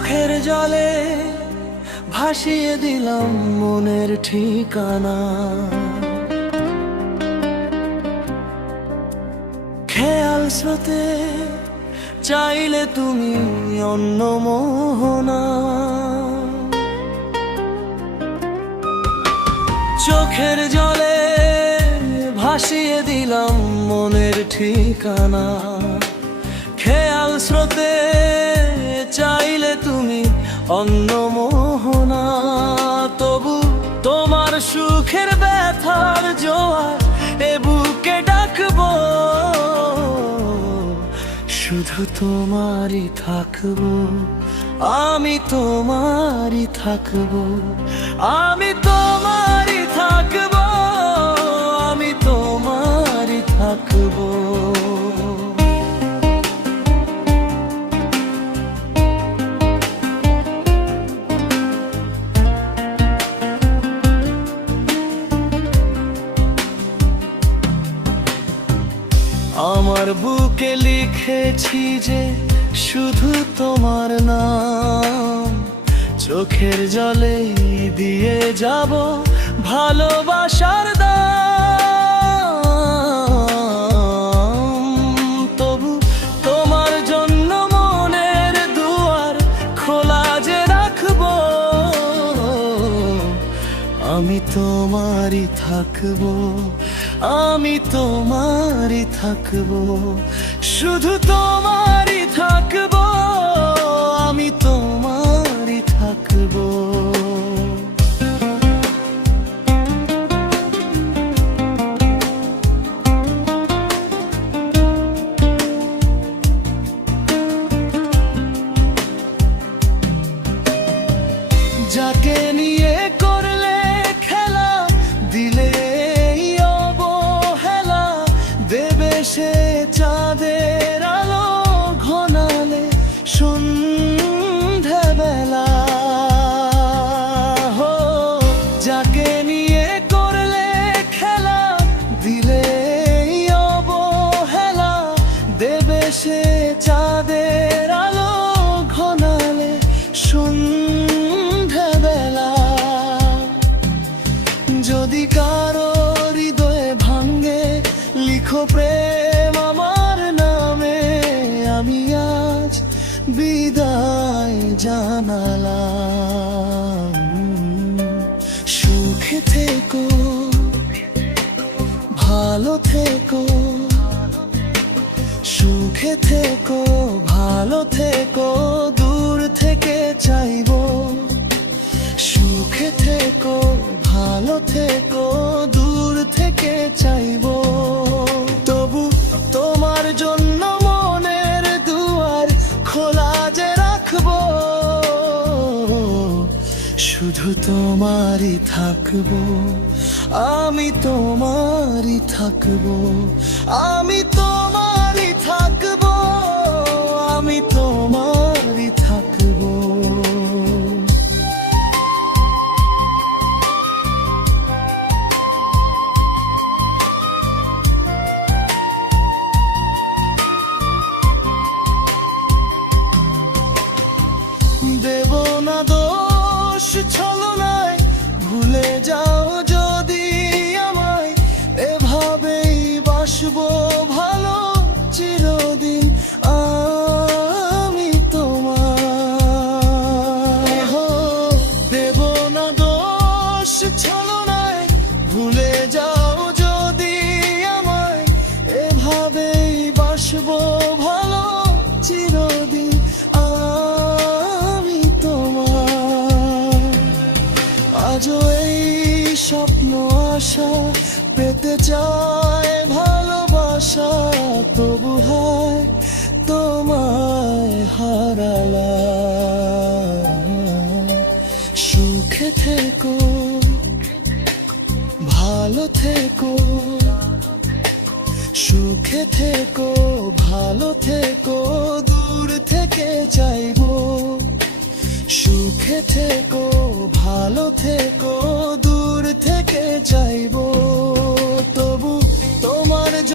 চোখের জলে ভাসিয়ে দিলাম মনের ঠিকানা। খেয়াল স্রোতে চাইলে তুমি অন্য মোহনা। চোখের জলে ভাসিয়ে দিলাম মনের ঠিকানা। খেয়াল স্রোতে চাইলে তুমি অন্য মোহনা। তবু তোমার সুখের ব্যথার জোয়ার এ বুকে ডাকবো, শুধু তোমারই থাকবো, আমি তোমারই থাকবো, আমি তোমারই থাকবো, আমি তোমারই থাকবো। আমার বুকে লিখেছি যে শুধু তোমার নাম। চোখের জলে দিয়ে যাব ভালোবাসার দাম। তবু তোমার জন্য মনের দুয়ার খোলা যে রাখবো, আমি তোমারই থাকবো, আমি তোমারই থাকবো, শুধু তোমারই থাকবো, আমি তোমারই থাকবো। যাকে নিয়ে করলে খেলা, দিলে অবহেলা, দেবে সে চাঁদের আলো ঘনালে সন্ধ্যাবেলা। হো, যাকে নিয়ে করলে খেলা, দিলে অবহেলা, দেবে সে চাঁদের আলো ঘনালে সন্ধ্যাবেলা। যদি কারো হৃদয়ে ভাঙ্গে লিখো প্রেম আমার নামে, আমি আজ বিদায় জানালাম। সুখে থেকো, ভালো থেকো, সুখে থেকো, ভালো থেকো, দূর থেকে চাইবো। সুখে থেকো, ভালো থেকো, দূর থেকে চাইবো। তবু তোমার জন্য মনের দুয়ার খোলা যে রাখবো, শুধু তোমারই থাকবো, আমি তোমারই থাকবো, আমি তোমারই থাকবো, আমি তোমারই থাকবো। দেব না দোষ ছলনায়, ভুলে যাও যদি আমায়, এভাবেই বাসবো ভালো চিরদিন আমি তোমার। দেব না দোষ ছলনায়, ভুলে যাও যদি আমায়, এভাবেই বাসবো ভালো চিরদিন আমি তোমার। আজও এই স্বপ্ন আশা পেতে চায় ভালোবাসা, তবু হয় তোমায় হারালাম। সুখে থেকো, ভালো থেকো, সুখে থেকো, ভালো থেকো, দূর থেকে চাইবো। সুখে থেকো, ভালো থেকো,